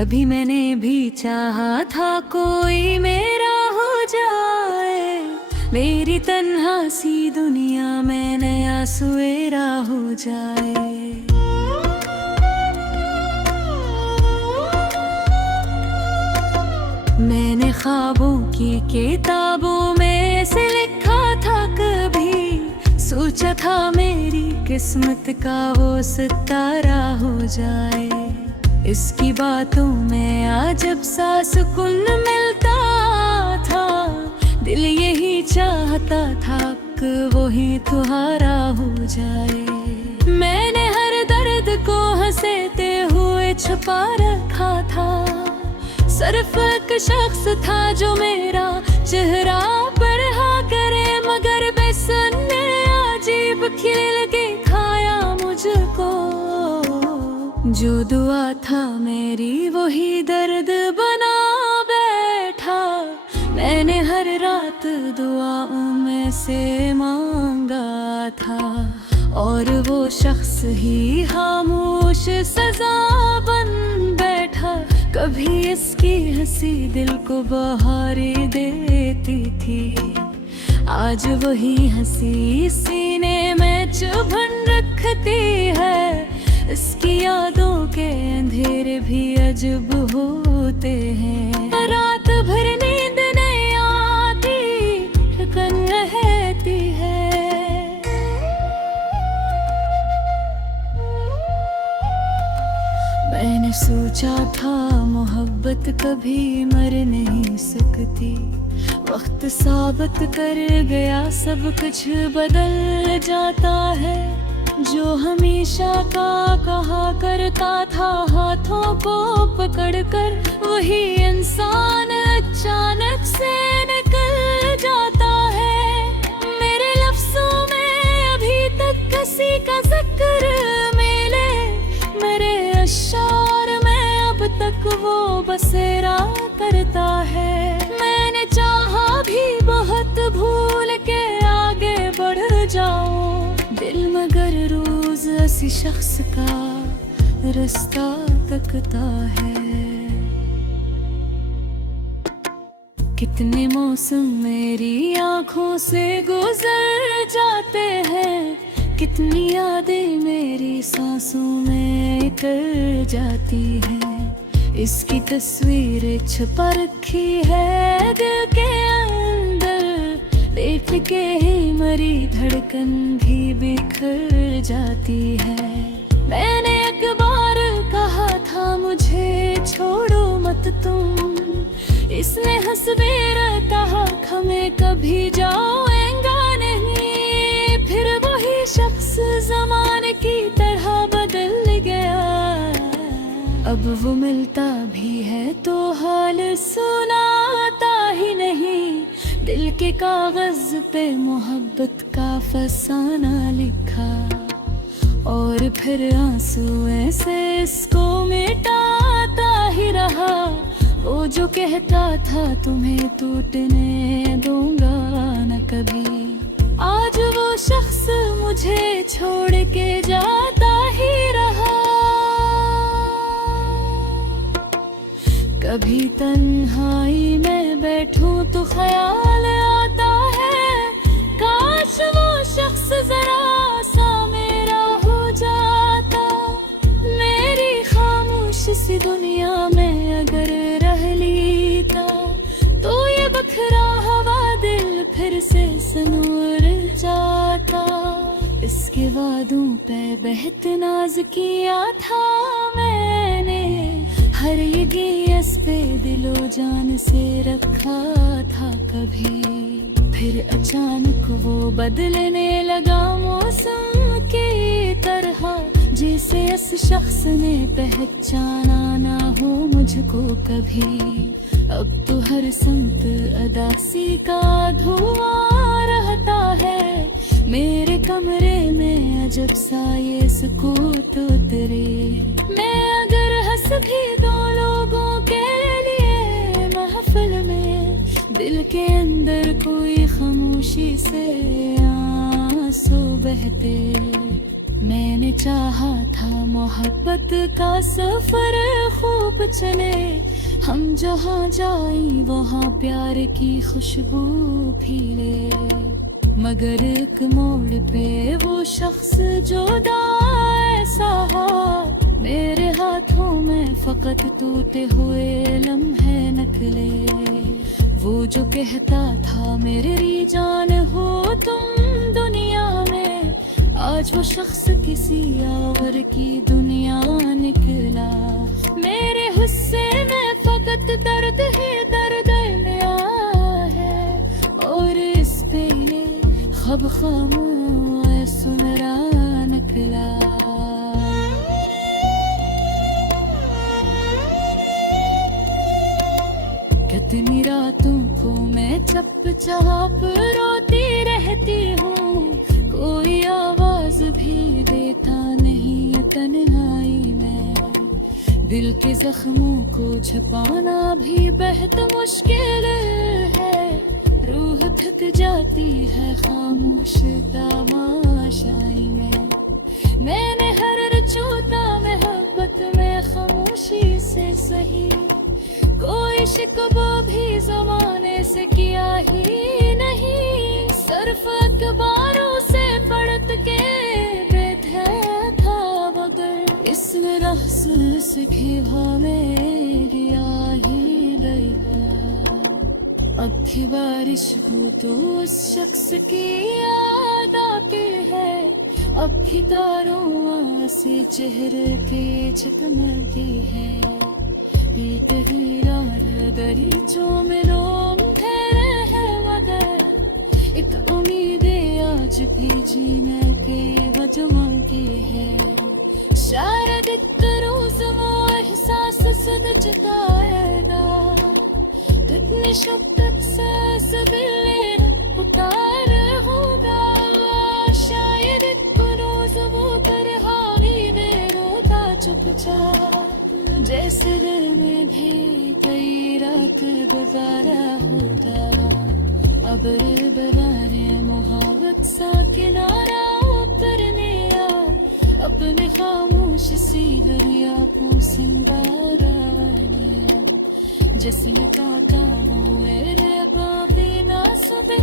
कभी मैंने भी चाहा था कोई मेरा हो जाए, मेरी तन्हा सी दुनिया में नया सवेरा हो जाए। मैंने ख्वाबों की किताबों में से लिखा था, कभी सोचा था मेरी किस्मत का वो सितारा हो जाए। इसकी बातों में अजब सा सुकून मिलता था, दिल यही चाहता था कि वो ही तुम्हारा हो जाए। मैंने हर दर्द को हंसते हुए छुपा रखा था, सिर्फ एक शख्स था जो मेरा चेहरा पढ़ा करे, मगर बेसन ने अजीब खिल के खाया मुझको। जो दुआ था मेरी वही दर्द बना बैठा, मैंने हर रात दुआओं में से मांगा था, और वो शख्स ही खामोश सजा बन बैठा। कभी इसकी हंसी दिल को बहारे देती थी, आज वही हंसी सीने में चुभन रखती है। इसकी यादों के अंधेरे भी अजब होते हैं, रात भर नींद नहीं आती, थकन रहती है। मैंने सोचा था मोहब्बत कभी मर नहीं सकती, वक्त साबित कर गया सब कुछ बदल जाता है। जो हमेशा का कहा करता था हाथों को पकड़कर, वही इंसान अचानक से निकल जाता है। मेरे लफ्जों में अभी तक किसी का जिक्र मिले, मेरे अशार में अब तक वो बसेरा करता है। मैंने चाहा भी बहुत भूल के आगे बढ़ जाऊं दिल, मगर रोज ऐसी शख्स का रास्ता तकता है। कितने मौसम मेरी आंखों से गुजर जाते हैं, कितनी यादें मेरी सांसों में कर जाती हैं। इसकी तस्वीर छुपा रखी है दिल के अंदर, लेट के ही मरी धड़कन भी बिखर जाती है। मैंने एक बार कहा था मुझे छोड़ो मत तुम, इसने हंसते रहता हमें कभी जाएगा नहीं। फिर वही शख्स ज़माने की तरह बदल गया, अब वो मिलता भी है तो हाल सुनाता ही नहीं। दिल के कागज पे मोहब्बत का फसाना लिखा, और फिर आंसू ऐसे इसको मिटाता ही रहा। वो जो कहता था तुम्हें टूटने दूंगा न कभी, आज वो शख्स मुझे छोड़ के जाता ही रहा। कभी तन्हाई में बैठूं तो ख्याल आता है, काश वो शख्स जरा सा मेरा हो जाता। मेरी खामोश सी दुनिया में अगर रह लेता, तो ये बखरा हवा दिल फिर से सनूर जाता। इसके वादों पे बहत नाज किया था मैंने, हर ये गियस पे दिलो जान से रखा था कभी। फिर अचानक वो बदलने लगा मौसम की तरह, जिसे इस शख्स ने पहचाना ना हो मुझको कभी। अब तो हर समत अदासी का धुआं रहता है, मेरे कमरे में अजब सा ये सुकूत उतरे। मैं अगर हंस भी दो लोगों के लिए महफिल में, दिल के अंदर कोई खामोशी से आंसू बहते। मैंने चाहा था मोहब्बत का सफर खूब चले, हम जहाँ जाएं वहाँ प्यार की खुशबू फीले। मगर एक मोड़ पे वो शख्स जुदा ऐसा हो, मेरे हाथों में फकत टूटे हुए लम्हे निकले। वो जो कहता था मेरी जान हो तुम दुनिया में, आज वो शख्स किसी और की दुनिया निकला। मेरे हिस्से में फकत दर्द ही दर्द मिला है, और इस पे खब खामोश सुनरा निकला। कितनी रातों को मैं चुपचाप रोती रहती हूँ, कोई आवाज भी देता नहीं तन्हाई में। दिल के जख्मों को छुपाना भी बेहद मुश्किल है, रूह थक जाती है खामोश तमाशाई में। मैंने हर छूता मोहब्बत में खामोशी से सही, कोई शिकवा भी जमाने से किया ही नहीं। सिर्फ अखबारों से पढ़त के बेधा था, मगर इसने रहस्य सिखा मेरी आ ही गया। अब भी बारिश हो तो उस शख्स की याद आती है, अब भी तारों से चेहरे पे झकमकी है। पीते हीरा दरीचों में लोम ठहरे हैं, मगर एक उम्मीद आज भी जीने के वजमा की है। शायद एक रोज वो एहसास सद जताएगा, कितने शब्द से सबीर पुकार होगा। शायद एक रोज वो तरहानी में रोता चुपचाप, जैसे दिल में भी कई रात गुजारा होता। अब बराने मोहब्बत सा किनारा उतरने आ, अपने खामोश सी दरिया को सिंगारा बने। जिसने काटा वो मेरे बाबी ना सबे